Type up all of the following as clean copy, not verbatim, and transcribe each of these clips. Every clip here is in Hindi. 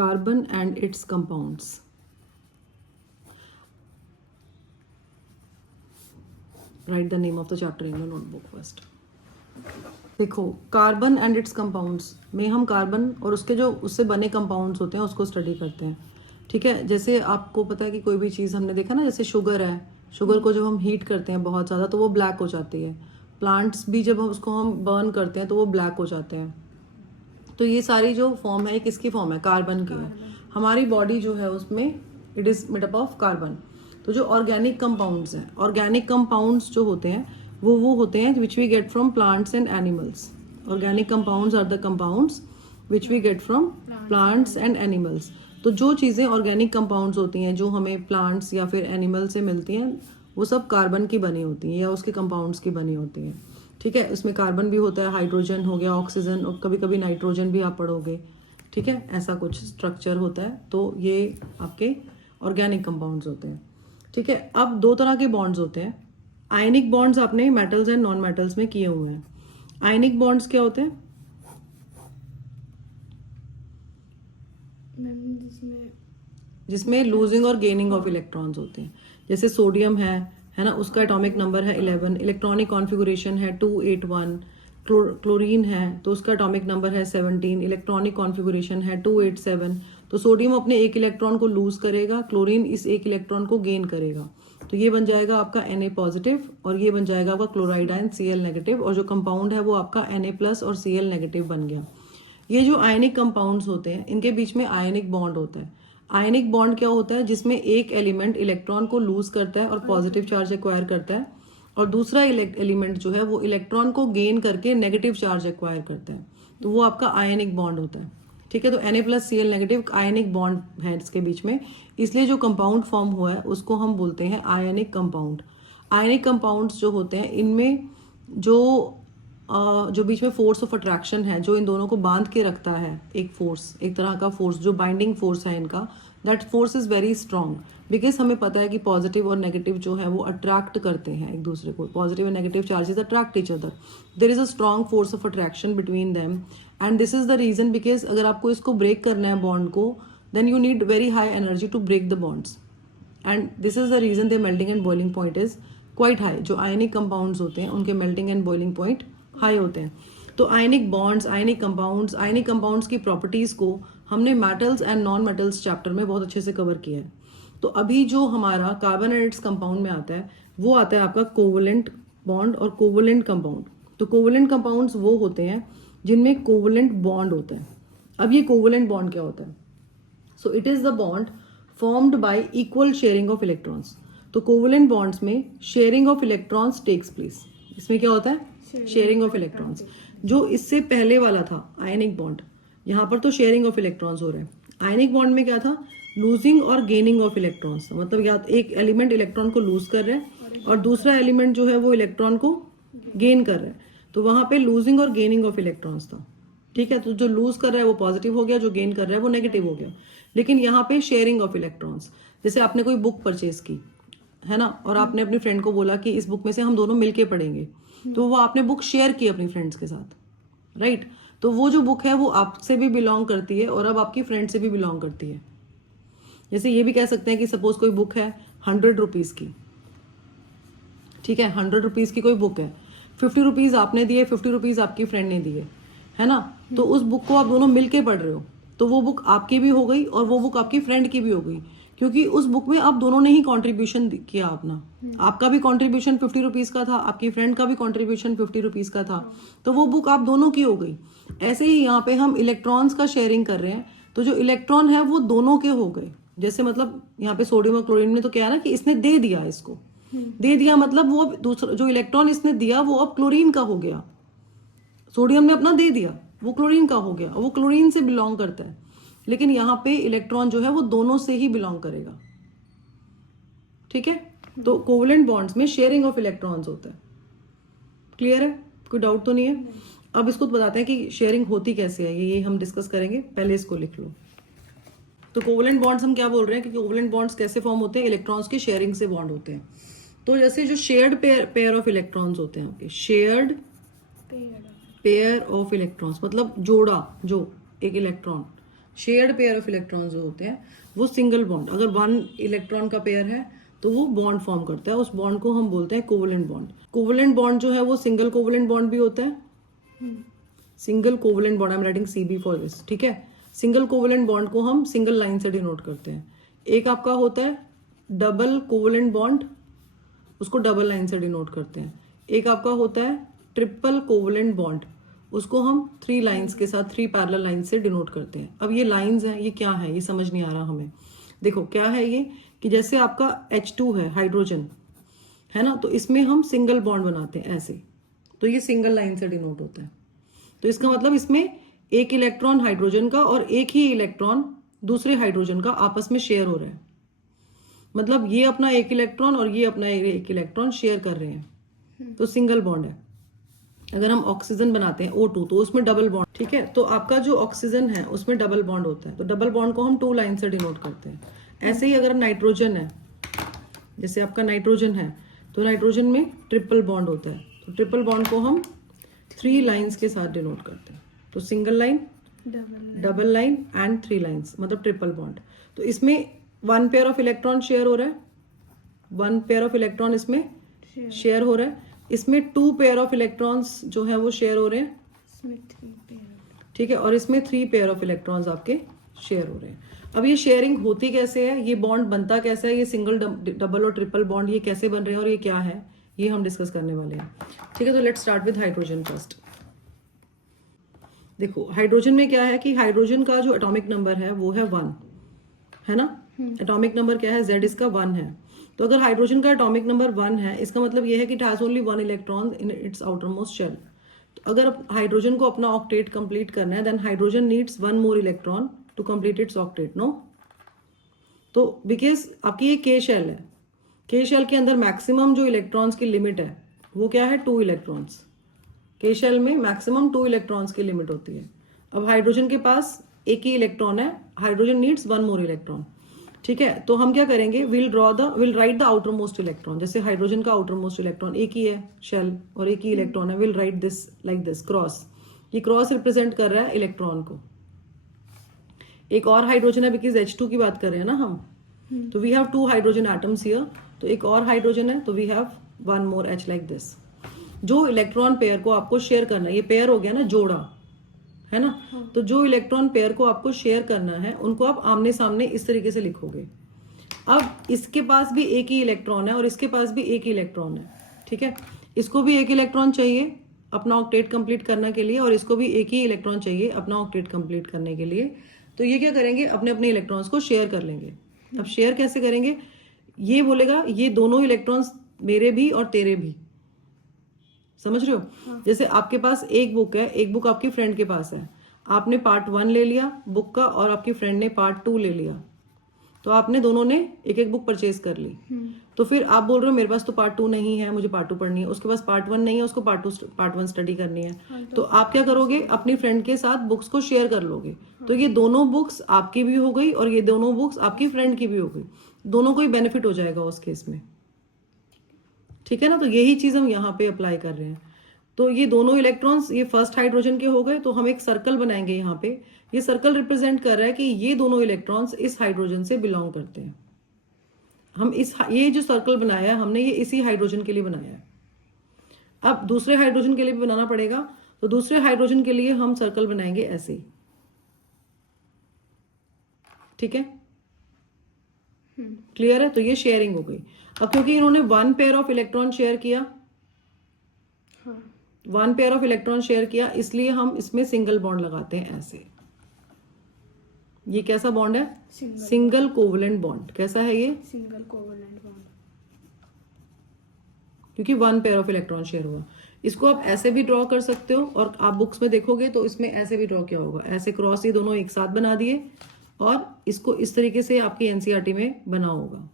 carbon and its compounds. Write the name of the chapter in your notebook first. देखो, कार्बन एंड इट्स कंपाउंड्स में हम कार्बन और उसके जो उससे बने कंपाउंड्स होते हैं उसको स्टडी करते हैं. ठीक है, जैसे आपको पता है कि कोई भी चीज़ हमने देखा ना, जैसे शुगर है, शुगर को जब हम हीट करते हैं बहुत ज़्यादा तो वो ब्लैक हो जाती है. प्लांट्स भी जब उसको हम बर्न करते हैं तो वो ब्लैक हो जाते हैं. तो ये सारी जो फॉर्म है किसकी फॉर्म है? कार्बन की है. हमारी बॉडी जो है उसमें it is made up of carbon. तो जो ऑर्गेनिक कंपाउंड्स हैं, ऑर्गेनिक कंपाउंड्स जो होते हैं वो होते हैं which we get from plants and animals. Organic compounds are the compounds which we get from plants and animals. तो जो चीज़ें ऑर्गेनिक कंपाउंड्स होती हैं जो हमें प्लांट्स या फिर एनिमल से मिलती हैं वो सब कार्बन की बनी होती हैं या उसके कंपाउंड्स की बनी होती हैं. ठीक है, उसमें कार्बन भी होता है, हाइड्रोजन हो गया, ऑक्सीजन और कभी कभी नाइट्रोजन भी आप पढ़ोगे. ठीक है, ऐसा कुछ स्ट्रक्चर होता है. तो ये आपके ऑर्गेनिक कंपाउंड्स होते हैं. ठीक है, अब दो तरह के बॉन्ड्स होते हैं. आयनिक बॉन्ड्स आपने मेटल्स एंड नॉन मेटल्स में किए हुए हैं. आयनिक बॉन्ड्स क्या होते हैं? जिसमें लूजिंग और गेनिंग ऑफ इलेक्ट्रॉन्स होते हैं. जैसे सोडियम है ना, उसका एटॉमिक नंबर है 11, इलेक्ट्रॉनिक कॉन्फ़िगरेशन है 281. क्लोरीन है तो उसका एटॉमिक नंबर है 17, इलेक्ट्रॉनिक कॉन्फ़िगरेशन है 287. तो सोडियम अपने एक इलेक्ट्रॉन को लूज करेगा, क्लोरीन इस एक इलेक्ट्रॉन को गेन करेगा. तो ये बन जाएगा आपका Na पॉजिटिव और ये बन जाएगा आपका क्लोराइड आयन Cl नेगेटिव. और जो कंपाउंड है वो आपका Na प्लस और Cl नेगेटिव बन गया. ये जो आयनिक कंपाउंड्स होते हैं इनके बीच में आयनिक बॉन्ड होता है. आयनिक बॉन्ड क्या होता है? जिसमें एक एलिमेंट इलेक्ट्रॉन को लूज करता है और पॉजिटिव चार्ज एक्वायर करता है और दूसरा एलिमेंट जो है वो इलेक्ट्रॉन को गेन करके नेगेटिव चार्ज एक्वायर करता है. तो वो आपका आयनिक बॉन्ड होता है. ठीक है, तो Na plus Cl negative ionic bond है इसके बीच में. इसलिए जो कंपाउंड फॉर्म हुआ है उसको हम बोलते हैं आयनिक कंपाउंड. आयनिक कंपाउंड्स जो होते हैं इनमें जो बीच में फोर्स ऑफ अट्रैक्शन है जो इन दोनों को बांध के रखता है, एक फोर्स, एक तरह का फोर्स जो बाइंडिंग फोर्स है इनका, that force is very strong. Because हमें पता है कि पॉजिटिव और नेगेटिव जो है वो अट्रैक्ट करते हैं एक दूसरे को. Positive and negative charges attract each other. There is a strong force of attraction between them and this is the reason. Because अगर आपको इसको ब्रेक करना है बॉन्ड को, then you need very high energy to break the bonds and this is the reason the melting and boiling point is quite high. जो आयनिक कंपाउंड्स होते हैं उनके melting and boiling point high होते हैं. तो आयनिक बॉन्ड्स, आयनिक कंपाउंड्स की प्रॉपर्टीज को हमने metals and non metals chapter में बहुत अच्छे से कवर किया है. तो अभी जो हमारा कार्बन एंड इट्स कंपाउंड में आता है वो आता है आपका कोवलेंट बॉन्ड और कोवलेंट कंपाउंड. तो कोवलेंट कंपाउंड्स वो होते हैं जिनमें कोवलेंट बॉन्ड होता है. अब ये कोवलेंट बॉन्ड क्या होता है? So it is the bond formed by equal sharing of electrons. तो कोवलेंट बॉन्ड्स में sharing of electrons takes place. इसमें क्या होता है? Sharing of electrons. जो इससे पहले वाला था आयनिक बॉन्ड, यहाँ पर तो शेयरिंग ऑफ इलेक्ट्रॉन्स हो रहे हैं. आयनिक बॉन्ड में क्या था? लूजिंग और गेनिंग ऑफ इलेक्ट्रॉन्स. मतलब या एक एलिमेंट इलेक्ट्रॉन को लूज कर रहा है और दूसरा एलिमेंट जो है वो इलेक्ट्रॉन को गेन कर रहा है. तो वहां पे लूजिंग और गेनिंग ऑफ इलेक्ट्रॉन्स था. ठीक है, तो जो लूज कर रहा है वो पॉजिटिव हो गया, जो गेन कर रहा है वो नेगेटिव हो गया. लेकिन यहाँ पे शेयरिंग ऑफ इलेक्ट्रॉन्स, जैसे आपने कोई बुक परचेज की है ना और आपने अपनी फ्रेंड को बोला कि इस बुक में से हम दोनों मिलके पढ़ेंगे, तो वो आपने बुक शेयर की अपनी फ्रेंड्स के साथ, राइट? तो वो जो बुक है वो आपसे भी बिलोंग करती है और अब आपकी फ्रेंड से भी बिलोंग करती है. जैसे ये भी कह सकते हैं कि सपोज कोई बुक है 100 रुपीज की. ठीक है, 100 रुपीज की कोई बुक है, 50 रुपीज आपने दिए, 50 रुपीज आपकी फ्रेंड ने दिए, है ना. तो उस बुक को आप दोनों मिलके पढ़ रहे हो, तो वो बुक आपकी भी हो गई और वो बुक आपकी फ्रेंड की भी हो गई, क्योंकि उस बुक में आप दोनों ने ही कंट्रीब्यूशन किया अपना. आपका भी कंट्रीब्यूशन 50 रुपीज का था, आपकी फ्रेंड का भी कंट्रीब्यूशन 50 रुपीज का था, तो वो बुक आप दोनों की हो गई. ऐसे ही यहाँ पे हम इलेक्ट्रॉन्स का शेयरिंग कर रहे हैं, तो जो इलेक्ट्रॉन है वो दोनों के हो गए. जैसे मतलब यहाँ पे सोडियम और क्लोरीन में तो क्या है ना कि इसने दे दिया, इसको दे दिया, मतलब वो दूसरा जो इलेक्ट्रॉन इसने दिया वो अब क्लोरीन का हो गया. सोडियम ने अपना दे दिया, वो क्लोरीन का हो गया, वो क्लोरीन से बिलोंग करता है. लेकिन यहाँ पे इलेक्ट्रॉन जो है वो दोनों से ही बिलोंग करेगा. ठीक है, तो कोवलेंट बॉन्ड्स में शेयरिंग ऑफ इलेक्ट्रॉन्स होता है. क्लियर है? कोई डाउट तो नहीं है? अब इसको बताते हैं कि शेयरिंग होती कैसे है, ये हम डिस्कस करेंगे. पहले इसको लिख लो. तो कोवलेंट बॉन्ड्स हम क्या बोल रहे हैं कि कोवलेंट बॉन्ड्स कैसे फॉर्म होते हैं? इलेक्ट्रॉन्स के शेयरिंग से बॉन्ड होते हैं. तो जैसे जो शेयर्ड पेयर ऑफ इलेक्ट्रॉन्स होते हैं आपके, शेयर्ड पेयर ऑफ इलेक्ट्रॉन्स मतलब जोड़ा, जो एक electron shared pair of electron जो होते हैं वो सिंगल बॉन्ड, अगर 1 इलेक्ट्रॉन का पेयर है तो वो बॉन्ड फॉर्म करता है, उस बॉन्ड को हम बोलते हैं कोवलेंट बॉन्ड। कोवलेंट बॉन्ड जो है वो सिंगल कोवलेंट बॉन्ड भी होता है, single covalent bond, I am writing CB for this, ठीक है। सिंगल कोवलेंट बॉन्ड को हम सिंगल लाइन से डिनोट करते हैं। एक आपका होता है डबल कोवलेंट बॉन्ड, उसको डबल लाइन से डिनोट करते हैं। एक आपका होता है ट्रिपल कोवलेंट बॉन्ड, उसको हम 3 लाइंस के साथ 3 पैरेलल लाइन से डिनोट करते हैं। अब ये लाइंस हैं, ये क्या है ये समझ नहीं आ रहा हमें। देखो क्या है ये कि जैसे आपका H2 है हाइड्रोजन, है ना, तो इसमें हम सिंगल बॉन्ड बनाते हैं ऐसे, तो ये सिंगल लाइन से डिनोट होता है। तो इसका मतलब इसमें एक इलेक्ट्रॉन हाइड्रोजन का और एक ही इलेक्ट्रॉन दूसरे हाइड्रोजन का आपस में शेयर हो रहा है, मतलब ये अपना एक इलेक्ट्रॉन और ये अपना एक इलेक्ट्रॉन शेयर कर रहे हैं, तो सिंगल बॉन्ड है। अगर हम ऑक्सीजन बनाते हैं O2 तो उसमें डबल बॉन्ड, ठीक है। तो आपका जो ऑक्सीजन है उसमें डबल बॉन्ड होता है, तो डबल बॉन्ड को हम 2 लाइन से डिनोट करते हैं। ऐसे ही अगर नाइट्रोजन है, जैसे आपका नाइट्रोजन है तो नाइट्रोजन में ट्रिपल बॉन्ड होता है, तो ट्रिपल बॉन्ड को हम 3 लाइंस के साथ डिनोट करते हैं, तो single line, double line and 3 lines, मतलब ट्रिपल बॉन्ड। तो इसमें 1 पेयर ऑफ इलेक्ट्रॉन शेयर हो रहा है, 1 पेयर ऑफ इलेक्ट्रॉन इसमें शेयर हो रहा है, इसमें 2 पेयर ऑफ इलेक्ट्रॉन्स जो है वो शेयर हो रहे हैं, ठीक है, और इसमें 3 पेयर ऑफ इलेक्ट्रॉन्स आपके शेयर हो रहे हैं। अब ये शेयरिंग होती कैसे है, ये बॉन्ड बनता कैसे है, ये सिंगल डबल और ट्रिपल बॉन्ड ये कैसे बन रहे हैं और ये क्या है, ये हम डिस्कस करने वाले हैं, ठीक है। तो let's start with hydrogen first. देखो हाइड्रोजन में क्या है कि हाइड्रोजन का जो एटॉमिक नंबर है वो है 1, है ना, एटॉमिक नंबर क्या है, Z इसका 1 है। तो अगर हाइड्रोजन का एटॉमिक नंबर 1 है, इसका मतलब ये है कि it has only 1 electron in its outermost shell. तो अगर हाइड्रोजन को अपना ऑक्टेट कंप्लीट करना है, then hydrogen needs 1 more electron to complete its octet, no. तो बिकॉज आपकी ये K शेल है, K शेल के अंदर मैक्सिमम जो इलेक्ट्रॉन्स की लिमिट है वो क्या है, 2 इलेक्ट्रॉन्स। K शेल में मैक्सिमम 2 इलेक्ट्रॉन्स की लिमिट होती है। अब हाइड्रोजन के पास एक ही इलेक्ट्रॉन है, हाइड्रोजन नीड्स 1 मोर इलेक्ट्रॉन, ठीक है। तो हम क्या करेंगे, will write the outer most electron, जैसे हाइड्रोजन का आउटर मोस्ट इलेक्ट्रॉन एक ही है शेल और एक ही इलेक्ट्रॉन है, will write this like this cross, ये क्रॉस रिप्रेजेंट कर रहा है इलेक्ट्रॉन को। एक और हाइड्रोजन है, बिकॉज H2 की बात कर रहे हैं ना हम, तो we have 2 hydrogen atoms here, तो एक और हाइड्रोजन है, तो we have 1 more H like this. जो इलेक्ट्रॉन पेयर को आपको शेयर करना है, ये पेयर हो गया ना, जोड़ा, है ना, तो जो इलेक्ट्रॉन पेयर को आपको शेयर करना है उनको आप आमने सामने इस तरीके से लिखोगे। अब इसके पास भी एक ही इलेक्ट्रॉन है और इसके पास भी एक ही इलेक्ट्रॉन है, ठीक है, इसको भी एक इलेक्ट्रॉन चाहिए अपना ऑक्टेट कंप्लीट करने के लिए और इसको भी एक ही इलेक्ट्रॉन चाहिए अपना ऑक्टेट कंप्लीट करने के लिए। तो ये क्या करेंगे, अपने अपने इलेक्ट्रॉन्स को शेयर कर लेंगे। अब शेयर कैसे करेंगे, ये बोलेगा ये दोनों इलेक्ट्रॉन्स मेरे भी और तेरे भी, समझ रहे हो। जैसे आपके पास एक बुक है, एक बुक आपकी फ्रेंड के पास है, आपने पार्ट 1 ले लिया बुक का और आपकी फ्रेंड ने पार्ट 2 ले लिया, तो आपने दोनों ने एक एक बुक परचेज कर ली। तो फिर आप बोल रहे हो मेरे पास तो पार्ट 2 नहीं है, मुझे पार्ट 2 पढ़नी है, उसके पास पार्ट 1 नहीं है, उसको पार्ट 1 स्टडी करनी है। तो आप क्या करोगे, अपनी फ्रेंड के साथ बुक्स को शेयर कर लोगे। तो ये दोनों बुक्स आपकी भी हो गई और ये दोनों बुक्स आपकी फ्रेंड की भी हो गई, दोनों को ही बेनिफिट हो जाएगा उस केस में, ठीक है ना। तो यही चीज हम यहाँ पे अप्लाई कर रहे हैं। तो ये दोनों इलेक्ट्रॉन्स ये फर्स्ट हाइड्रोजन के हो गए, तो हम एक सर्कल बनाएंगे यहाँ पे। ये सर्कल रिप्रेजेंट कर रहा है कि ये दोनों इलेक्ट्रॉन्स इस हाइड्रोजन से बिलोंग करते हैं। हम ये जो सर्कल बनाया है हमने, ये इसी हाइड्रोजन के लिए बनाया है। अब दूसरे हाइड्रोजन के लिए भी बनाना पड़ेगा, तो दूसरे हाइड्रोजन के लिए हम सर्कल बनाएंगे ऐसे ही, ठीक है, क्लियर है। तो ये शेयरिंग हो गई। अब क्योंकि इन्होंने 1 पेयर ऑफ इलेक्ट्रॉन शेयर किया, 1 पेयर ऑफ इलेक्ट्रॉन शेयर किया, इसलिए हम इसमें सिंगल बॉन्ड लगाते हैं ऐसे। ये कैसा बॉन्ड है, सिंगल कोवलेंट बॉन्ड। कैसा है ये, सिंगल कोवलेंट बॉन्ड, क्योंकि 1 पेयर ऑफ इलेक्ट्रॉन शेयर हुआ। इसको आप ऐसे भी ड्रॉ कर सकते हो और आप बुक्स में देखोगे तो इसमें ऐसे भी ड्रॉ किया होगा, ऐसे क्रॉस ही दोनों एक साथ बना दिए और इसको इस तरीके से आपकी एनसीईआरटी में बना होगा,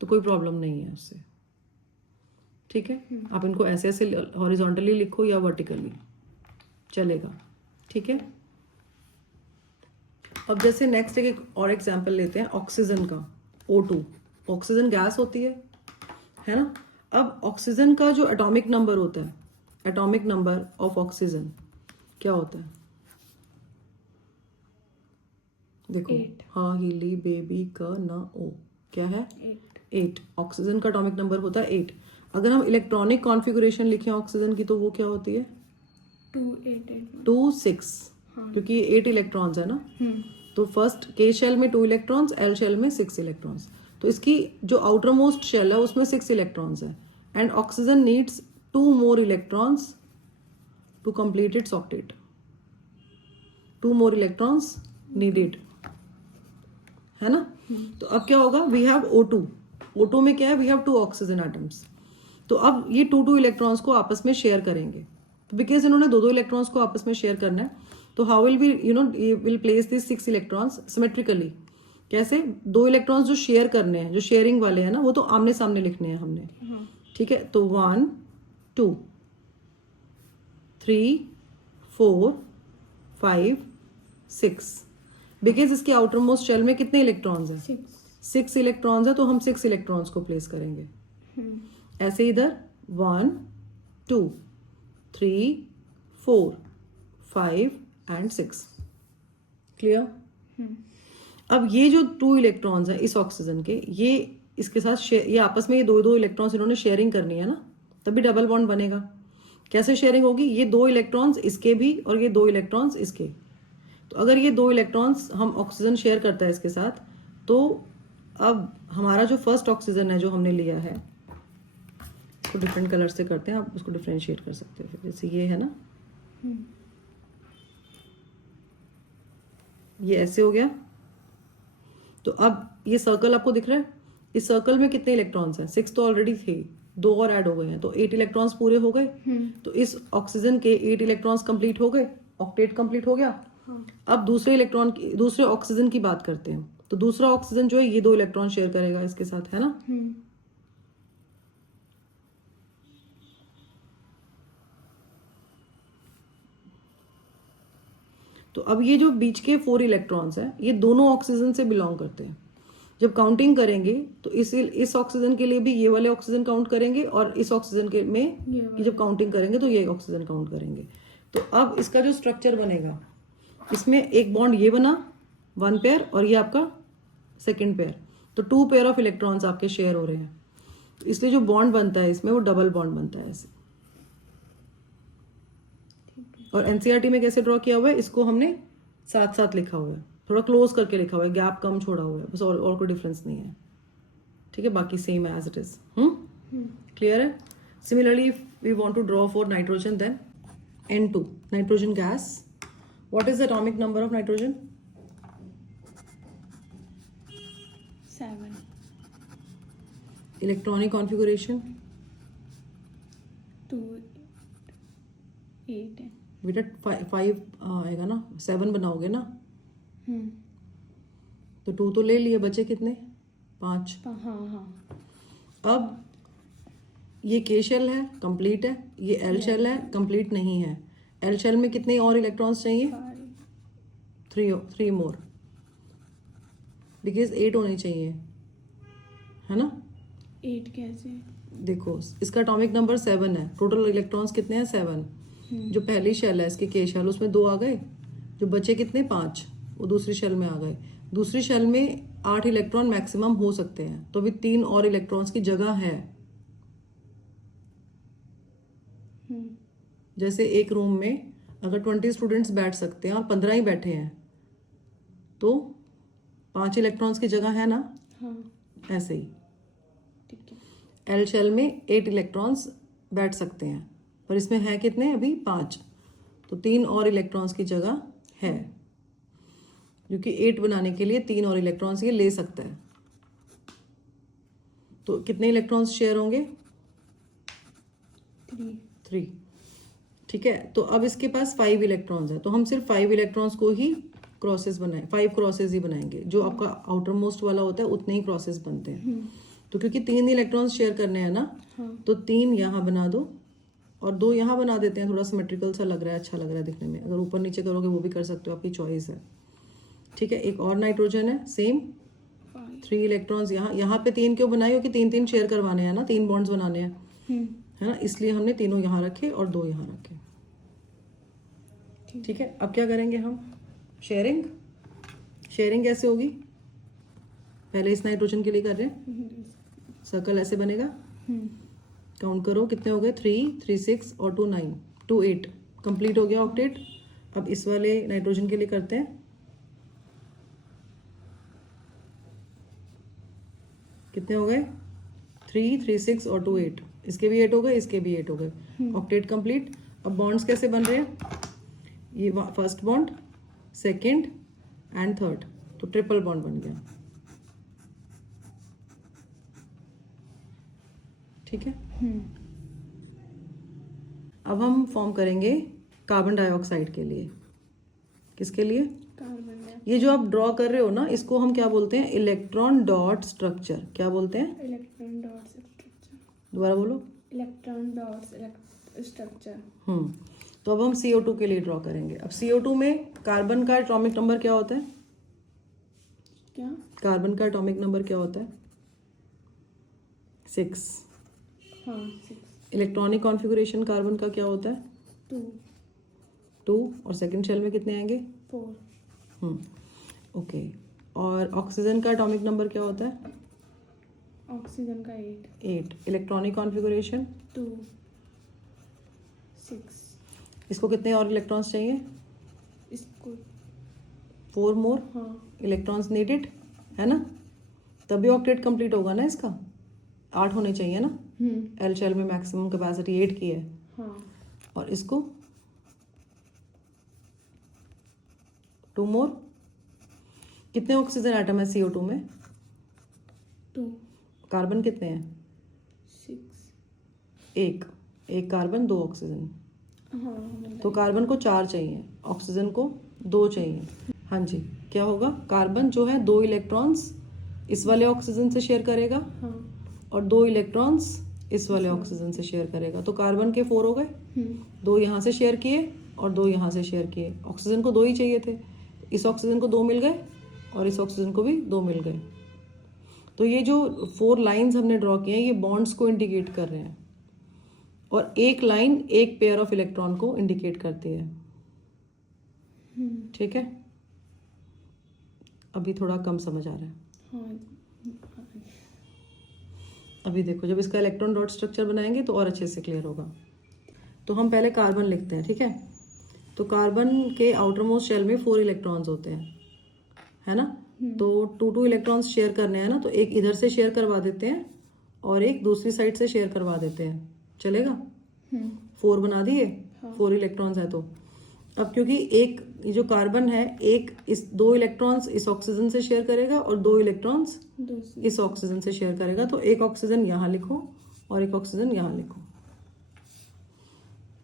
तो कोई प्रॉब्लम नहीं है उससे, ठीक है। आप इनको ऐसे ऐसे हॉरिजॉन्टली लिखो या वर्टिकली चलेगा, ठीक है। अब जैसे नेक्स्ट एक और एग्जांपल लेते हैं ऑक्सीजन का, O2। ऑक्सीजन गैस होती है ना। अब ऑक्सीजन का जो एटॉमिक नंबर होता है, एटॉमिक नंबर ऑफ ऑक्सीजन क्या होता है, देखो 8. हाँ हीली बेबी का ना ओ क्या है 8. ऑक्सीजन का एटॉमिक नंबर होता है 8. अगर हम इलेक्ट्रॉनिक कॉन्फ़िगरेशन लिखें ऑक्सीजन की तो वो क्या होती है 2 8 8 2 6, क्योंकि ये 8 इलेक्ट्रॉन्स है ना. तो फर्स्ट के शेल में 2 इलेक्ट्रॉन्स, एल शेल में 6 इलेक्ट्रॉन्स. तो इसकी जो आउटर मोस्ट शेल है उसमें 6 इलेक्ट्रॉन्स है. And oxygen needs 2 more electrons to complete its octet. 2 more electrons needed, है ना. तो अब क्या होगा, वी हैव O2. O2 में क्या है, वी हैव 2 ऑक्सीजन एटम्स. तो अब ये 2 इलेक्ट्रॉन्स को आपस में शेयर करेंगे. तो बिकॉज इन्होंने 2 इलेक्ट्रॉन्स को आपस में शेयर करना है, तो how will be will place this 6 electrons symmetrically. कैसे, 2 इलेक्ट्रॉन्स जो शेयर करने हैं, जो शेयरिंग वाले हैं ना, वो तो आमने सामने लिखने हैं हमने. ठीक है, तो 1 2 3 4 5 6. बिकॉज इसके आउटर मोस्ट शेल में कितने इलेक्ट्रॉन्स हैं 6 इलेक्ट्रॉन्स है, तो हम 6 इलेक्ट्रॉन्स को प्लेस करेंगे. ऐसे इधर 1 2 3 4 5 एंड 6. क्लियर. अब ये जो 2 इलेक्ट्रॉन्स हैं इस ऑक्सीजन के, ये इसके साथ ये आपस में ये 2 इलेक्ट्रॉन्स इन्होंने शेयरिंग करनी है ना, तभी डबल बॉन्ड बनेगा. कैसे शेयरिंग होगी, ये 2 इलेक्ट्रॉन्स इसके भी और ये 2 इलेक्ट्रॉन्स इसके. तो अगर ये 2 इलेक्ट्रॉन्स हम ऑक्सीजन शेयर करता है इसके साथ, तो अब हमारा जो फर्स्ट ऑक्सीजन है जो हमने लिया है, इसको डिफरेंट कलर से करते हैं, आप उसको डिफरेंशिएट कर सकते हो. फिर जैसे ये है ना, ये ऐसे हो गया. तो अब ये सर्कल आपको दिख रहा है, इस सर्कल में कितने इलेक्ट्रॉन्स हैं 6 तो ऑलरेडी थे, 2 और ऐड हो गए हैं, तो 8 इलेक्ट्रॉन्स पूरे हो गए. तो इस ऑक्सीजन के 8 इलेक्ट्रॉन्स कंप्लीट हो गए, ऑक्टेट कंप्लीट हो गया. अब दूसरे ऑक्सीजन की बात करते हैं. तो दूसरा ऑक्सीजन जो है ये 2 इलेक्ट्रॉन शेयर करेगा इसके साथ, है ना. तो अब ये जो बीच के 4 इलेक्ट्रॉन्स हैं, ये दोनों ऑक्सीजन से बिलोंग करते हैं. जब काउंटिंग करेंगे तो इस ऑक्सीजन के लिए भी ये वाले ऑक्सीजन काउंट करेंगे, और इस ऑक्सीजन के में जब काउंटिंग करेंगे तो ये ऑक्सीजन काउंट करेंगे. तो अब इसका जो स्ट्रक्चर बनेगा, इसमें एक बॉन्ड ये बना 1 पेयर, और ये आपका सेकेंड पेयर. तो 2 पेयर ऑफ इलेक्ट्रॉन्स आपके शेयर हो रहे हैं. तो इसलिए जो बॉन्ड बनता है इसमें वो डबल बॉन्ड बनता है ऐसे. और एनसीईआरटी में कैसे ड्रॉ किया हुआ है, इसको हमने साथ साथ लिखा हुआ है, थोड़ा क्लोज करके लिखा हुआ है, गैप कम छोड़ा हुआ है बस, और कोई डिफरेंस नहीं है. ठीक है, बाकी same as it is. Clear है. Similarly we want to draw for nitrogen, then N2 nitrogen gas. What is the atomic number of nitrogen 7. Electronic configuration 2 8 है. बेटा 5 आएगा ना, 7 बनाओगे ना, तो 2 तो ले लिए, बचे कितने 5. हाँ. अब ये के शेल है, कंप्लीट है, ये एल शेल है, कंप्लीट नहीं है. एल शेल में कितने और इलेक्ट्रॉन्स चाहिए 3 मोर, बिकॉज 8 होने चाहिए, है ना. 8 कैसे, देखो इसका एटॉमिक नंबर 7 है, टोटल इलेक्ट्रॉन्स कितने हैं 7. जो पहली शेल है इसकी के शेल, उसमें 2 आ गए, जो बचे कितने 5, वो दूसरी शेल में आ गए. दूसरी शेल में 8 इलेक्ट्रॉन मैक्सिमम हो सकते हैं, तो अभी 3 और इलेक्ट्रॉन्स की जगह है. जैसे एक रूम में अगर 20 स्टूडेंट्स बैठ सकते हैं और 15 ही बैठे हैं, तो 5 इलेक्ट्रॉन्स की जगह है ना. ऐसे ही ठीक है. एल शेल में 8 इलेक्ट्रॉन्स बैठ सकते हैं, पर इसमें है कितने अभी 5, तो 3 और इलेक्ट्रॉन्स की जगह है, क्योंकि 8 बनाने के लिए 3 और इलेक्ट्रॉन्स ये ले सकता है. तो कितने इलेक्ट्रॉन्स शेयर होंगे 3. ठीक है, तो अब इसके पास 5 इलेक्ट्रॉन्स है, तो हम सिर्फ 5 इलेक्ट्रॉन्स को ही क्रॉसेस बनाए, 5 क्रॉसेस ही बनाएंगे. जो आपका आउटर मोस्ट वाला होता है उतने ही क्रॉसेस बनते हैं. तो क्योंकि 3 इलेक्ट्रॉन्स शेयर करने हैं ना, तो 3 यहाँ बना दो और 2 यहाँ बना देते हैं. थोड़ा सिमेट्रिकल सा लग रहा है, अच्छा लग रहा है दिखने में. अगर ऊपर नीचे करोगे वो भी कर सकते हो, आपकी चॉइस है. ठीक है, एक और नाइट्रोजन है, सेम 3 इलेक्ट्रॉन्स यहाँ पे 3 क्यों बनाए, क्योंकि 3 शेयर करवाने हैं ना, 3 बॉन्ड्स बनाने हैं, है ना, इसलिए हमने तीनों यहाँ रखे और 2 यहाँ रखे. ठीक है, अब क्या करेंगे हम, शेयरिंग शेयरिंग कैसे होगी? पहले इस नाइट्रोजन के लिए कर रहे हैं, सर्कल ऐसे बनेगा, काउंट करो कितने हो गए, 3, 3, 6 और 2, 9, 2, 8, कंप्लीट हो गया ऑक्टेट। अब इस वाले नाइट्रोजन के लिए करते हैं, कितने हो गए, 3, 3, 6 और 2, 8, इसके भी 8 हो गए, इसके भी 8 हो गए, ऑक्टेट कंप्लीट। अब बॉन्ड्स कैसे बन रहे हैं, ये first bond, second and third, तो ट्रिपल बॉन्ड बन गया, ठीक है। अब हम फॉर्म करेंगे कार्बन डाइऑक्साइड के लिए। किसके लिए? कार्बन में ये जो आप ड्रॉ कर रहे हो ना, इसको हम क्या बोलते हैं, इलेक्ट्रॉन डॉट स्ट्रक्चर। क्या बोलते हैं? Electron dots structure. दोबारा बोलो। Electron dots structure. तो अब हम CO2 के लिए ड्रॉ करेंगे। अब CO2 में कार्बन का एटॉमिक नंबर क्या होता है? क्या? कार्बन का एटॉमिक नंबर क्या होता है? 6। हाँ 6। इलेक्ट्रॉनिक कॉन्फ़िगरेशन कार्बन का क्या होता है? 2 और सेकंड शेल में कितने आएंगे? 4। ओके। और ऑक्सीजन का एटॉमिक नंबर क्या होता है? ऑक्सीजन का 8। Electronic configuration 2, 6। इसको कितने और इलेक्ट्रॉन्स चाहिए? इसको 4 मोर हाँ इलेक्ट्रॉन्स नीडेड, है ना? तभी ऑक्टेट कंप्लीट होगा ना इसका। 8 होने चाहिए ना। एल शेल में मैक्सिमम कैपेसिटी 8 की है। हाँ। और इसको 2 मोर। कितने ऑक्सीजन एटम है CO2 में? 2, कार्बन कितने हैं? 6। एक कार्बन 2 ऑक्सीजन। हाँ तो कार्बन को 4 चाहिए, ऑक्सीजन को 2 चाहिए। हाँ जी, क्या होगा, कार्बन जो है 2 इलेक्ट्रॉन्स इस वाले ऑक्सीजन से शेयर करेगा हाँ। और 2 इलेक्ट्रॉन्स इस वाले ऑक्सीजन से शेयर करेगा। तो कार्बन के 4 हो गए, 2 यहाँ से शेयर किए और 2 यहाँ से शेयर किए। ऑक्सीजन को 2 ही चाहिए थे, इस ऑक्सीजन को 2 मिल गए और इस ऑक्सीजन को भी 2 मिल गए। तो ये जो 4 लाइंस हमने ड्रॉ किए हैं, ये बॉन्ड्स को इंडिकेट कर रहे हैं और एक लाइन एक पेयर ऑफ इलेक्ट्रॉन को इंडिकेट करती है, ठीक है। अभी थोड़ा कम समझ आ रहा है। हाँ। अभी देखो, जब इसका इलेक्ट्रॉन डॉट स्ट्रक्चर बनाएंगे तो और अच्छे से क्लियर होगा। तो हम पहले कार्बन लिखते हैं, ठीक है। तो कार्बन के आउटर मोस्ट शेल में 4 इलेक्ट्रॉन्स होते हैं, है ना। तो 2 इलेक्ट्रॉन्स शेयर करने हैं ना, तो एक इधर से शेयर करवा देते हैं और एक दूसरी साइड से शेयर करवा देते हैं, चलेगा। 4 बना दिए, 4 इलेक्ट्रॉन्स है। तो अब क्योंकि एक ये जो कार्बन है, एक इस 2 इलेक्ट्रॉन्स इस ऑक्सीजन से शेयर करेगा और 2 इलेक्ट्रॉन्स इस ऑक्सीजन से शेयर करेगा, तो एक ऑक्सीजन यहाँ लिखो और एक ऑक्सीजन यहाँ लिखो,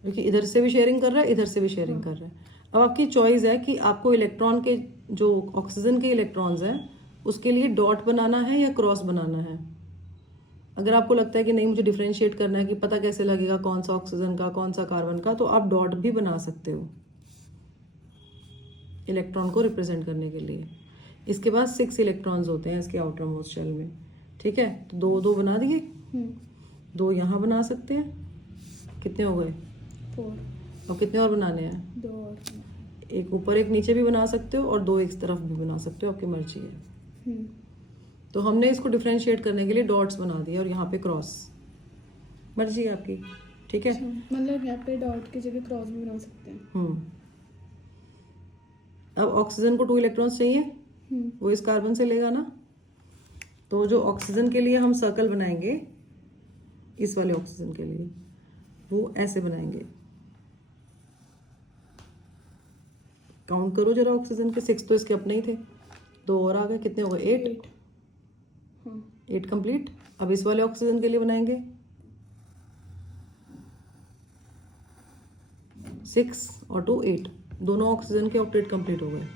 क्योंकि इधर से भी शेयरिंग कर रहा है, इधर से भी शेयरिंग कर रहा है। अब आपकी चॉइस है कि आपको इलेक्ट्रॉन के जो ऑक्सीजन के इलेक्ट्रॉन्स हैं उसके लिए डॉट बनाना है या क्रॉस बनाना है। अगर आपको लगता है कि नहीं, मुझे डिफरेंशिएट करना है कि पता कैसे लगेगा कौन सा ऑक्सीजन का कौन सा कार्बन का, तो आप डॉट भी बना सकते हो इलेक्ट्रॉन को रिप्रेजेंट करने के लिए। इसके बाद 6 इलेक्ट्रॉन्स होते हैं इसके आउटर मोस्ट शेल में, ठीक है। तो 2 बना दिए, 2 यहाँ बना सकते हैं, कितने हो गए? 4। और कितने और बनाने हैं? 2 और एक ऊपर एक नीचे भी बना सकते हो और 2 इस तरफ भी बना सकते हो, आपकी मर्जी है। तो हमने इसको डिफरेंशिएट करने के लिए डॉट्स बना दिए और यहाँ पे क्रॉस, मर्जी है आपकी, ठीक है। मतलब यहाँ पे डॉट की जगह क्रॉस भी बना सकते हैं। अब ऑक्सीजन को 2 इलेक्ट्रॉन्स चाहिए, वो इस कार्बन से लेगा ना। तो जो ऑक्सीजन के लिए हम सर्कल बनाएंगे, इस वाले ऑक्सीजन के लिए वो ऐसे बनाएंगे। काउंट करो जरा, ऑक्सीजन के 6 तो इसके अपने ही थे, 2 और आ गए, कितने हो गए? 8। 8 कंप्लीट। अब इस वाले ऑक्सीजन के लिए बनाएंगे 6 और 2 8, दोनों ऑक्सीजन के ऑक्टेट कंप्लीट हो गए।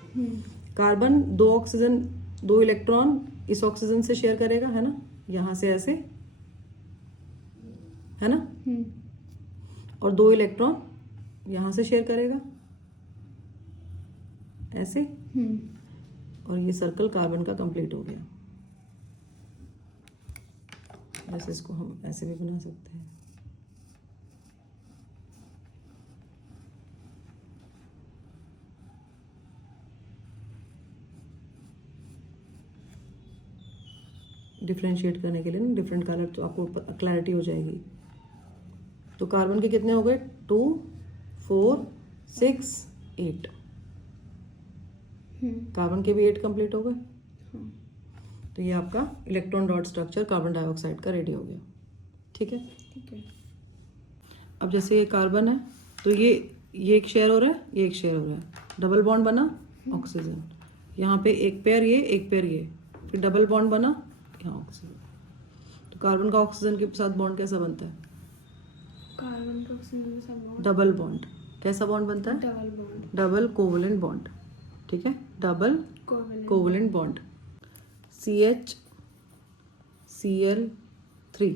कार्बन 2 ऑक्सीजन 2 इलेक्ट्रॉन इस ऑक्सीजन से शेयर करेगा, है ना, यहाँ से ऐसे, है ना। और 2 इलेक्ट्रॉन यहाँ से शेयर करेगा ऐसे, और ये सर्कल कार्बन का कंप्लीट हो गया। वैसे इसको हम ऐसे भी बना सकते हैं। डिफ्रेंशिएट करने के लिए ना डिफरेंट कलर, तो आपको क्लैरिटी हो जाएगी। तो कार्बन के कितने हो गए? 2 4 6 8। कार्बन के भी 8 कंप्लीट हो गए। हाँ। तो ये आपका electron dot structure carbon dioxide का रेडी हो गया। ठीक है। ठीक है। अब जैसे ये कार्बन है तो ये एक शेयर हो रहा है, ये एक शेयर हो रहा है, डबल बॉन्ड बना, ऑक्सीजन। यहाँ पे एक पेयर ये, एक पेयर ये, फिर डबल बॉन्ड बना, यहाँ ऑक्सीजन। तो कार्बन का ऑक्सीजन के साथ बॉन्ड कैसा बनता है? कार्बन का ऑक्सीजन के साथ बॉन्ड डबल बॉन्ड। कैसा बॉन्ड बनता है? Double bond. Double covalent bond. ठीक है, double covalent bond. CH Cl3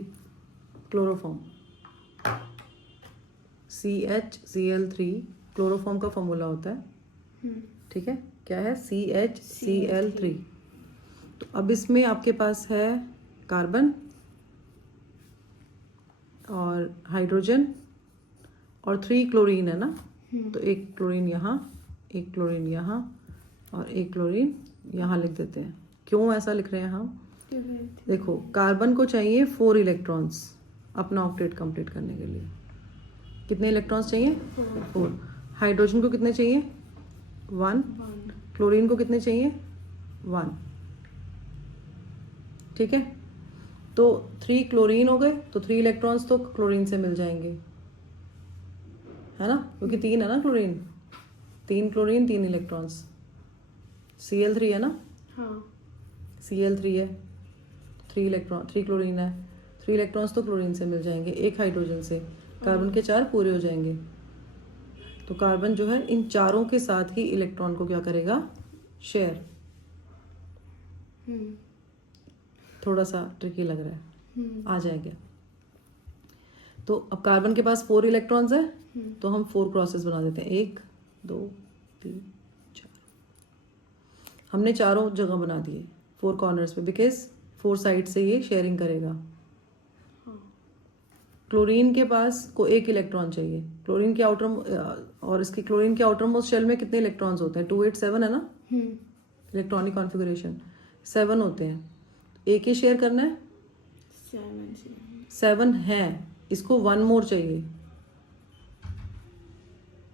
chloroform. CH Cl3 chloroform का फॉर्मूला होता है। ठीक है, क्या है? CH Cl3। तो अब इसमें आपके पास है कार्बन और हाइड्रोजन और 3 क्लोरीन है ना। तो एक क्लोरीन यहाँ, एक क्लोरीन यहाँ और एक क्लोरीन यहाँ लिख देते हैं। क्यों ऐसा लिख रहे हैं हम? देखो, कार्बन को चाहिए 4 इलेक्ट्रॉन्स अपना ऑक्टेट कंप्लीट करने के लिए। कितने इलेक्ट्रॉन्स चाहिए? 4। हाइड्रोजन को कितने चाहिए? 1। क्लोरीन को कितने चाहिए? 1। ठीक है, तो 3 क्लोरीन हो गए, तो 3 इलेक्ट्रॉन्स तो क्लोरीन से मिल जाएंगे, है ना, क्योंकि 3 है ना क्लोरीन। 3 chlorine 3 electrons. Cl3 है ना। हाँ। Cl3 है, 3 क्लोरीन है, 3 इलेक्ट्रॉन्स तो क्लोरीन से मिल जाएंगे, एक हाइड्रोजन से। कार्बन के 4 पूरे हो जाएंगे। तो कार्बन जो है इन चारों के साथ ही इलेक्ट्रॉन को क्या करेगा? शेयर। थोड़ा सा ट्रिकी लग रहा है, आ जाएगा। तो अब कार्बन के पास 4 इलेक्ट्रॉन्स है, तो हम 4 क्रॉसेस बना देते हैं। 1 2 3 4। हमने चारों जगह बना दिए 4 कॉर्नर्स पे, बिकॉज 4 साइड से ये शेयरिंग करेगा। क्लोरीन के पास को 1 इलेक्ट्रॉन चाहिए। क्लोरीन के आउटर और इसकी क्लोरीन के आउटर मोस्ट शेल में कितने इलेक्ट्रॉन्स होते हैं? 2 8 7 है ना। इलेक्ट्रॉनिक कॉन्फ़िगरेशन 7 होते हैं। एक ही शेयर करना है। 7 है, इसको 1 मोर चाहिए,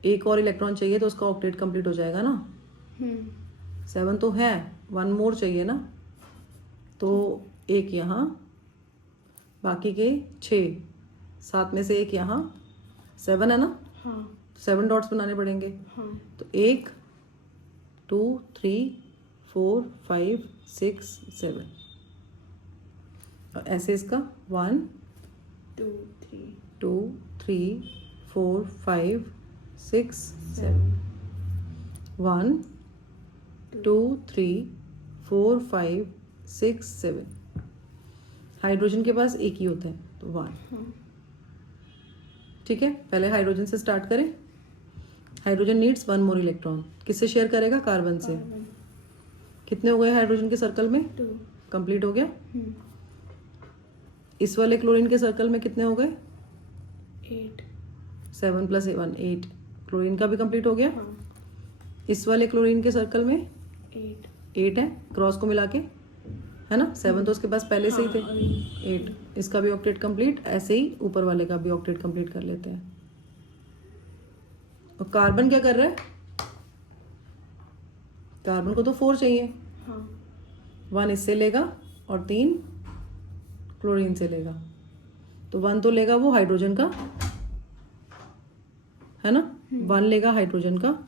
एक और इलेक्ट्रॉन चाहिए तो उसका ऑक्टेट कंप्लीट हो जाएगा ना। 7 तो है, 1 मोर चाहिए ना। तो एक यहाँ, बाकी के 6, 7 में से एक यहाँ, 7 है ना। हाँ। 7 डॉट्स बनाने पड़ेंगे। हाँ। तो 1 2 3 4 5 6 7 और ऐसे इसका 1 2 3 4 5 6 7 1 2 3 4 5 6 7। हाइड्रोजन के पास एक ही होता है, तो 1। ठीक है, पहले हाइड्रोजन से स्टार्ट करें। Hydrogen needs 1 more electron. किससे शेयर करेगा? कार्बन से। कितने हो गए हाइड्रोजन के सर्कल में? 2 कंप्लीट हो गया। इस वाले क्लोरीन के सर्कल में कितने हो गए? 8 7 + 1 8। क्लोरीन का भी कंप्लीट हो गया। इस वाले क्लोरीन के सर्कल में 8 है, क्रॉस को मिला के, है ना। 7 तो उसके पास पहले से ही थे। 8, इसका भी ऑक्टेट कंप्लीट। ऐसे ही ऊपर वाले का भी ऑक्टेट कंप्लीट कर लेते हैं। और कार्बन क्या कर रहा है? कार्बन को तो 4 चाहिए। 1 इससे लेगा और 3 क्लोरीन से लेगा। तो 1 तो लेगा वो हाइड्रोजन का, है ना। 1 लेगा हाइड्रोजन का,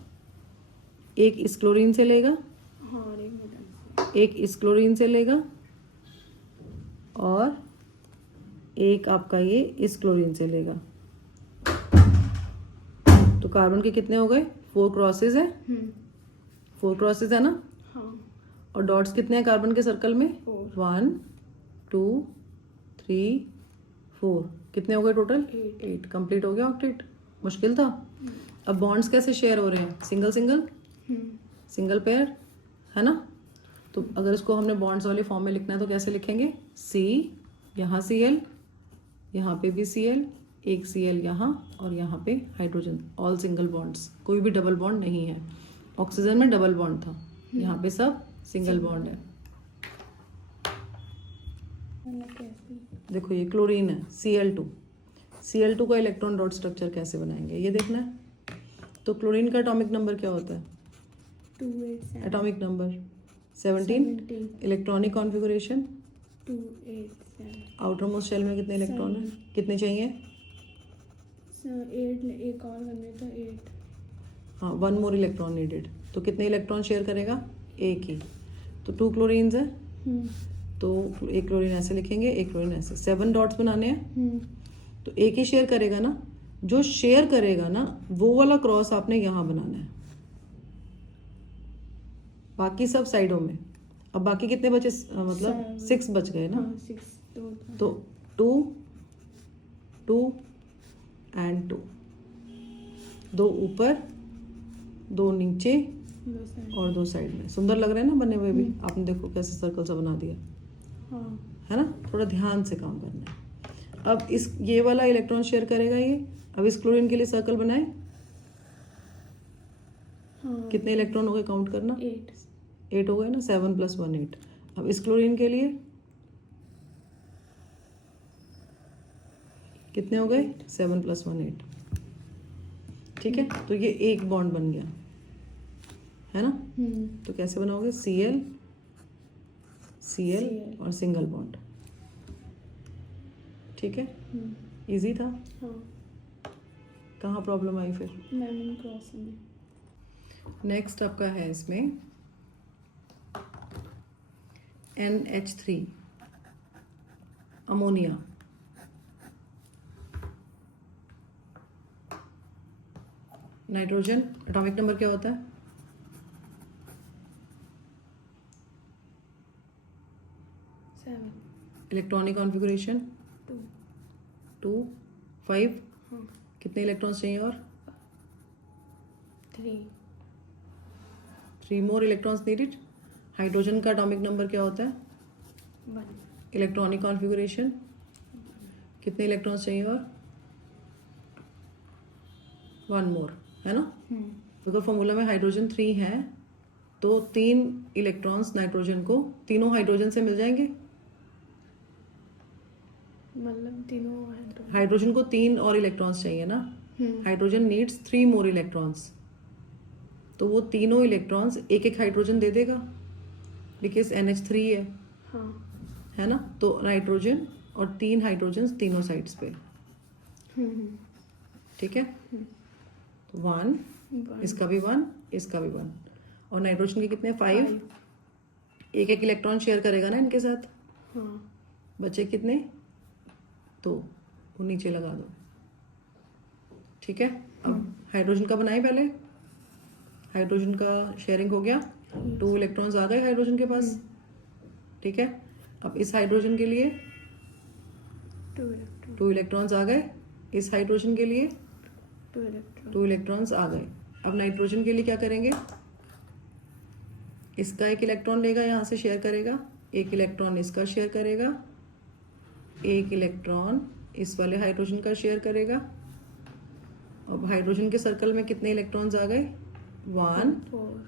एक इस क्लोरीन से लेगा, एक इस क्लोरीन से लेगा और एक आपका ये इस क्लोरीन से लेगा। तो कार्बन के कितने हो गए? 4 क्रॉसेस है। 4 क्रॉसेस है ना। और डॉट्स कितने हैं कार्बन के सर्कल में? 1 2 3 4। कितने हो गए टोटल? 8। कंप्लीट हो गया ऑक्टेट। मुश्किल था। अब बॉन्ड्स कैसे शेयर हो रहे हैं? सिंगल सिंगल, सिंगल पेयर, है ना। तो अगर इसको हमने बॉन्ड्स वाले फॉर्म में लिखना है तो कैसे लिखेंगे? C, यहाँ Cl, यहाँ पे भी Cl, एक Cl यहाँ और यहाँ पे हाइड्रोजन। ऑल सिंगल बॉन्ड्स, कोई भी डबल बॉन्ड नहीं है। ऑक्सीजन में डबल बॉन्ड था, यहाँ पे सब सिंगल बॉन्ड है। मतलब कैसे? देखो ये क्लोरीन है Cl2। Cl2 का इलेक्ट्रॉन डॉट स्ट्रक्चर कैसे बनाएंगे ये देखना है। तो क्लोरीन का एटॉमिक नंबर क्या होता है? 287 atomic number 17। Electronic configuration 287 outermost shell में कितने इलेक्ट्रॉन है? कितने चाहिए? 8 एक और करने तो 8 हाँ, 1 मोर इलेक्ट्रॉन नीडेड। तो कितने इलेक्ट्रॉन शेयर करेगा? एक ही। तो 2 क्लोरीन्स है, तो एक क्लोरीन ऐसे लिखेंगे, एक क्लोरीन ऐसे। 7 डॉट्स बनाने हैं, तो एक ही शेयर करेगा ना। जो शेयर करेगा ना वो वाला क्रॉस आपने यहाँ बनाना है, बाकी सब साइडों में। अब बाकी कितने बचे? मतलब 6 बच गए ना। 6 तो 2 2 एंड 2, 2 ऊपर 2 नीचे और 2 साइड में। सुंदर लग रहे हैं ना बने हुए भी। आपने देखो कैसे सर्कल सा बना दिया, हाँ है ना। थोड़ा ध्यान से काम करना है। अब इस ये वाला इलेक्ट्रॉन शेयर करेगा ये। अब इस क्लोरीन के लिए सर्कल बनाए। हाँ कितने इलेक्ट्रॉन हो गए? काउंट करना। 8 हो गए ना। 7 + 1 8। अब इस क्लोरीन के लिए कितने हो गए? 7 + 1 8। ठीक है, तो ये एक बॉन्ड बन गया, है ना। तो कैसे बनाओगे? Cl Cl और सिंगल बॉन्ड। ठीक है, इजी था। हाँ कहाँ प्रॉब्लम आई फिर? लेमन क्रॉस में। नेक्स्ट आपका है इसमें NH3 ammonia. Nitrogen atomic number क्या होता है? 7 इलेक्ट्रॉनिक कॉन्फ़िगरेशन 2 5। हाँ कितने इलेक्ट्रॉन्स चाहिए? और 3 3 मोर इलेक्ट्रॉन्स नीडेड। हाइड्रोजन का एटॉमिक नंबर क्या होता है? 1 इलेक्ट्रॉनिक कॉन्फ़िगरेशन कितने इलेक्ट्रॉन्स चाहिए? और 1 मोर, है ना। अगर फॉर्मूला में हाइड्रोजन 3 है तो 3 इलेक्ट्रॉन्स नाइट्रोजन को तीनों हाइड्रोजन से मिल जाएंगे। मतलब तीनों हाइड्रोजन को 3 और इलेक्ट्रॉन्स चाहिए ना। हाइड्रोजन नीड्स 3 मोर इलेक्ट्रॉन्स, तो वो तीनों इलेक्ट्रॉन्स एक एक हाइड्रोजन दे देगा, बिकॉज NH3 है। हाँ है ना। तो नाइट्रोजन और 3 हाइड्रोजन तीनों साइड्स पे। ठीक है, तो 1, इसका भी 1, इसका भी 1। और नाइट्रोजन के कितने? 5। एक एक इलेक्ट्रॉन शेयर करेगा ना इनके साथ। हाँ बचे कितने? तो वो नीचे लगा दो। ठीक है, अब हाइड्रोजन का बनाए पहले। हाइड्रोजन का शेयरिंग हो गया, 2 इलेक्ट्रॉन्स आ गए हाइड्रोजन के पास। ठीक है, अब इस हाइड्रोजन के लिए 2 इलेक्ट्रॉन्स आ गए। इस हाइड्रोजन के लिए 2 इलेक्ट्रॉन्स आ गए। अब नाइट्रोजन के लिए क्या करेंगे? इसका एक इलेक्ट्रॉन लेगा, यहाँ से शेयर करेगा। एक इलेक्ट्रॉन इसका शेयर करेगा, एक इलेक्ट्रॉन इस वाले हाइड्रोजन का शेयर करेगा। अब हाइड्रोजन के सर्कल में कितने इलेक्ट्रॉन्स आ गए? 1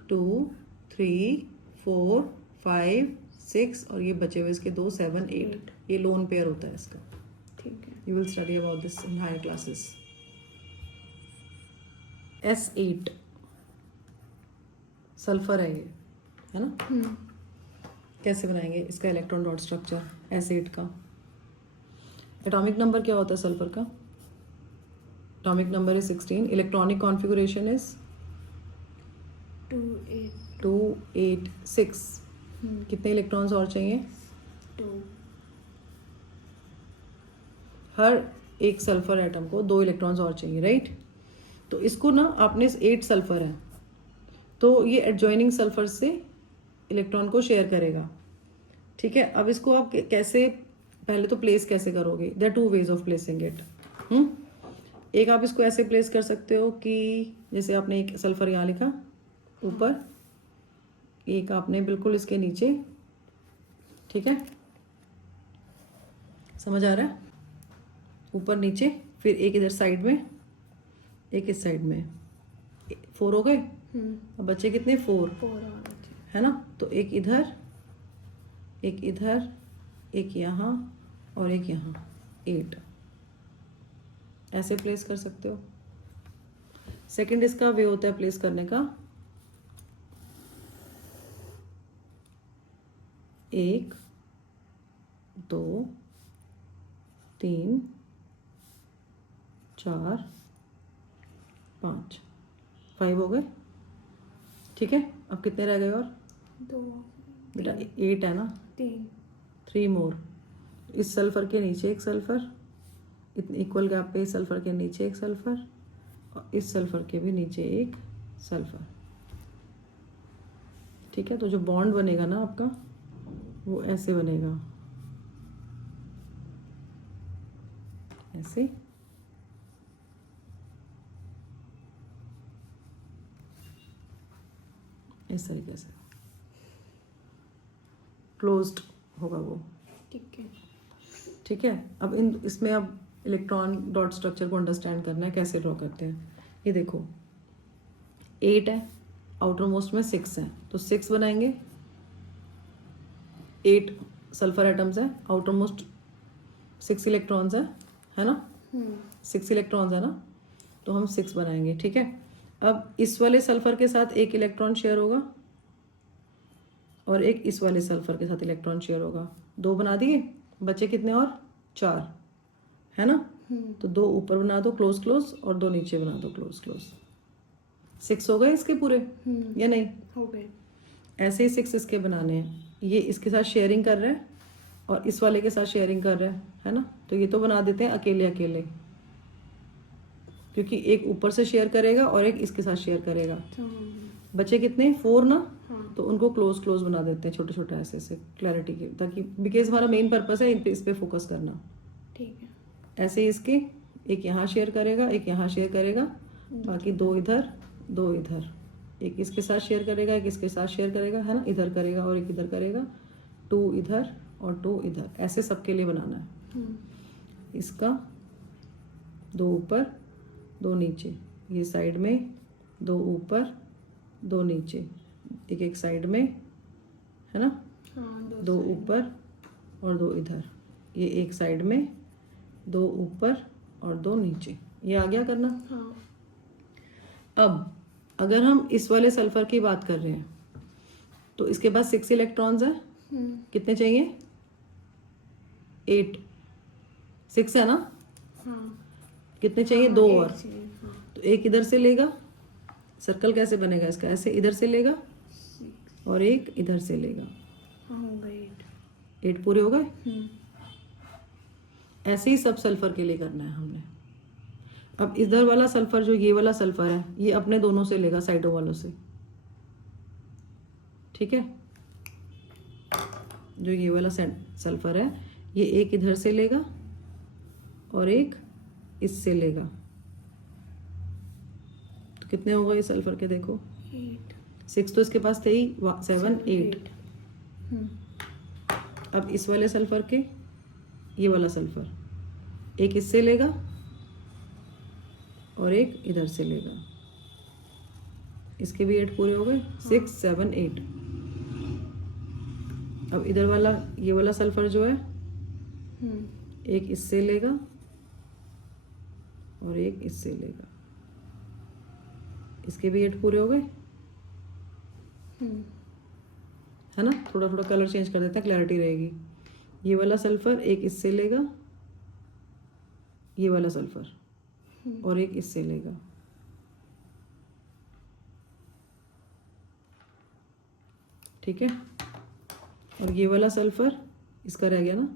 2 3 4 5 6 और ये बचे हुए इसके 2 7 8। ये लोन पेयर होता है इसका। ठीक है। You will study about this in higher classes. S8 sulphur है ये, है ना। कैसे बनाएंगे इसका इलेक्ट्रॉन डॉट स्ट्रक्चर S8 का? एटॉमिक नंबर क्या होता है सल्फर का? Atomic number is 16। Electronic configuration is 286। कितने इलेक्ट्रॉन्स और चाहिए? 2 हर एक सल्फर एटम को 2 इलेक्ट्रॉन्स और चाहिए, राइट। तो इसको ना आपने 8 सल्फर है तो ये एडजॉइनिंग सल्फर से इलेक्ट्रॉन को शेयर करेगा। ठीक है, अब इसको आप कैसे, पहले तो प्लेस कैसे करोगे? There 2 ways of placing it. एक आप इसको ऐसे प्लेस कर सकते हो कि जैसे आपने एक सल्फर यहाँ लिखा ऊपर, एक आपने बिल्कुल इसके नीचे। ठीक है, समझ आ रहा है? ऊपर नीचे, फिर एक इधर साइड में, एक इस साइड में। 4 हो गए। अब बच्चे कितने? 4, है ना। तो एक इधर, एक इधर, एक यहाँ और एक यहाँ, 8 ऐसे प्लेस कर सकते हो। सेकंड इसका वे होता है प्लेस करने का, 1 2 3 4 5 5 हो गए। ठीक है, अब कितने रह गए और? 2 बेटा 8 है ना, 3 मोर। इस सल्फर के नीचे एक सल्फर, इतने इक्वल गैप पे इस सल्फर के नीचे एक सल्फर और इस सल्फर के भी नीचे एक सल्फर। ठीक है, तो जो बॉन्ड बनेगा ना आपका वो ऐसे बनेगा, ऐसे। इस तरीके से क्लोज्ड होगा वो। ठीक है। ठीक है, अब इसमें अब इलेक्ट्रॉन डॉट स्ट्रक्चर को अंडरस्टैंड करना है, कैसे ड्रॉ करते हैं। ये देखो 8 है, आउटर मोस्ट में 6 है, तो 6 बनाएंगे। 8 सल्फर एटम्स है, आउटर मोस्ट 6 इलेक्ट्रॉन्स है ना, 6 इलेक्ट्रॉन्स है ना, तो हम 6 बनाएंगे। ठीक है, अब इस वाले सल्फर के साथ एक इलेक्ट्रॉन शेयर होगा और एक इस वाले सल्फर के साथ इलेक्ट्रॉन शेयर होगा। 2 बना दिए, बचे कितने और? 4 है ना, तो 2 ऊपर बना दो क्लोज क्लोज और 2 नीचे बना दो क्लोज क्लोज। 6 हो गए इसके पूरे या नहीं? हो गए। ऐसे ही 6 इसके बनाने हैं। ये इसके साथ शेयरिंग कर रहे हैं और इस वाले के साथ शेयरिंग कर रहे हैं, है ना, तो ये तो बना देते हैं अकेले अकेले, क्योंकि एक ऊपर से शेयर करेगा और एक इसके साथ शेयर करेगा। बचे कितने? 4 ना, तो उनको क्लोज क्लोज बना देते हैं छोटे छोटे ऐसे ऐसे, क्लैरिटी के, ताकि बिकॉज हमारा मेन पर्पस है इस पे फोकस करना। ठीक है। ऐसे ही इसके एक यहाँ शेयर करेगा, एक यहाँ शेयर करेगा, बाकी 2 इधर 2 इधर, एक इसके साथ शेयर करेगा, एक इसके साथ शेयर करेगा, है ना, इधर करेगा और एक इधर करेगा, 2 इधर और 2 इधर, ऐसे सबके लिए बनाना है। इसका 2 ऊपर 2 नीचे, ये साइड में 2 ऊपर 2 नीचे, एक एक साइड में, है ना, 2 ऊपर और 2 इधर, ये एक साइड में 2 ऊपर और 2 नीचे, ये आ गया करना। अब अगर हम इस वाले सल्फर की बात कर रहे हैं तो इसके पास 6 इलेक्ट्रॉन्स हैं। कितने चाहिए? 8, 6 है ना, कितने चाहिए? 2 और, तो एक इधर से लेगा, सर्कल कैसे बनेगा इसका? ऐसे इधर से लेगा और एक इधर से लेगा, 8 पूरे हो गए। ऐसे ही सब सल्फर के लिए करना है हमने। अब इधर वाला सल्फर, जो ये वाला सल्फर है, ये अपने दोनों से लेगा, साइडों वालों से। ठीक है, जो ये वाला सल्फर है, ये एक इधर से लेगा और एक इससे लेगा, तो कितने हो गए सल्फर के? देखो 6 तो इसके पास थे ही, 7 8। अब इस वाले सल्फर के, ये वाला सल्फर एक इससे लेगा और एक इधर से लेगा, इसके भी 8 पूरे हो गए, 6 7 8। अब इधर वाला, ये वाला सल्फर जो है, एक इससे लेगा और एक इससे लेगा, इसके भी 8 पूरे हो गए, है ना। थोड़ा थोड़ा कलर चेंज कर देते हैं, क्लैरिटी रहेगी। ये वाला सल्फर एक इससे लेगा, ये वाला सल्फर और एक इससे लेगा, ठीक है। और ये वाला सल्फर इसका रह गया ना,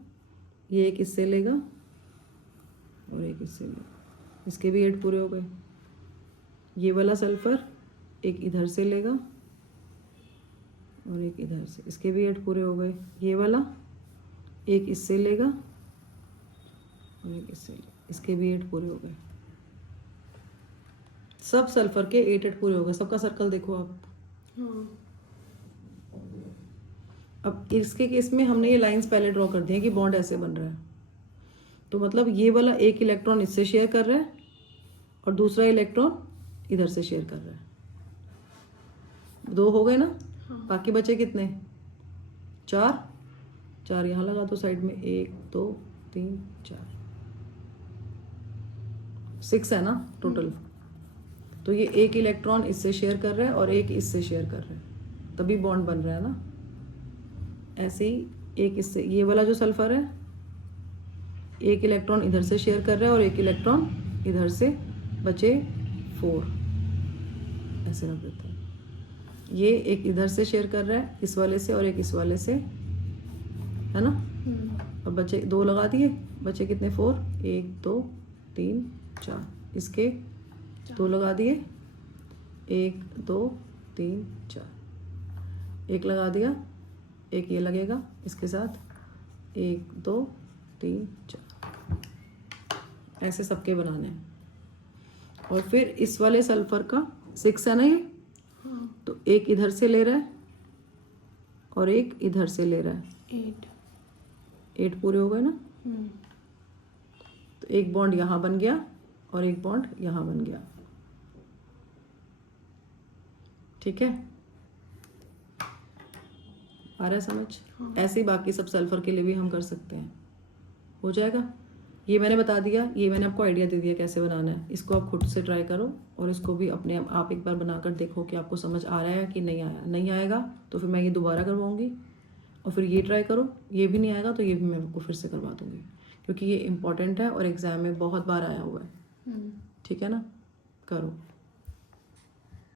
ये एक इससे लेगा और एक इससे लेगा, इसके भी 8 पूरे हो गए। ये वाला सल्फर एक इधर से लेगा और एक इधर से, इसके भी 8 पूरे हो गए। ये वाला एक इससे लेगा और एक इससे लेगा, इसके भी 8 पूरे हो गए। सब सल्फर के 8 पूरे हो गए। सबका सर्कल देखो आप। अब इसके केस में हमने ये लाइंस पहले ड्रॉ कर दी हैं कि बॉन्ड ऐसे बन रहा है, तो मतलब ये वाला एक इलेक्ट्रॉन इससे शेयर कर रहा है और दूसरा इलेक्ट्रॉन इधर से शेयर कर रहा है। 2 हो गए ना, बाकी बचे कितने? 4। 4 यहाँ लगा दो साइड में, 1 2 3 4, 6 है ना टोटल। तो ये एक इलेक्ट्रॉन इससे शेयर कर रहा है और एक इससे शेयर कर रहा है, तभी बॉन्ड बन रहा है ना। ऐसे ही एक इससे, ये वाला जो सल्फर है, एक इलेक्ट्रॉन इधर से शेयर कर रहा है और एक इलेक्ट्रॉन इधर से, बचे 4, ऐसे रख देते हैं। ये एक इधर से शेयर कर रहा है इस वाले से और एक इस वाले से, है ना। अब बचे 2 लगा दिए, बचे कितने 4, 1 2 3 4, इसके 2 लगा दिए, 1 2 3 4, एक लगा दिया, एक ये लगेगा इसके साथ, 1 2 3 4, ऐसे सबके बनाने हैं। और फिर इस वाले सल्फर का 6 है ना ये, तो एक इधर से ले रहा है और एक इधर से ले रहा है, 8 पूरे हो गए ना। तो एक बॉन्ड यहाँ बन गया और एक बॉन्ड यहाँ बन गया, ठीक है, आ रहा है समझ। ऐसे ही बाकी सब सल्फर के लिए भी हम कर सकते हैं, हो जाएगा। ये मैंने बता दिया, ये मैंने आपको आइडिया दे दिया कैसे बनाना है। इसको आप खुद से ट्राई करो और इसको भी अपने आप एक बार बनाकर देखो कि आपको समझ आ रहा है कि नहीं आया। नहीं आएगा तो फिर मैं ये दोबारा करवाऊंगी, और फिर ये ट्राई करो, ये भी नहीं आएगा तो ये भी मैं आपको फिर से करवा दूंगी, क्योंकि ये इंपॉर्टेंट है और एग्जाम में बहुत बार आया हुआ है, ठीक है ना। करो।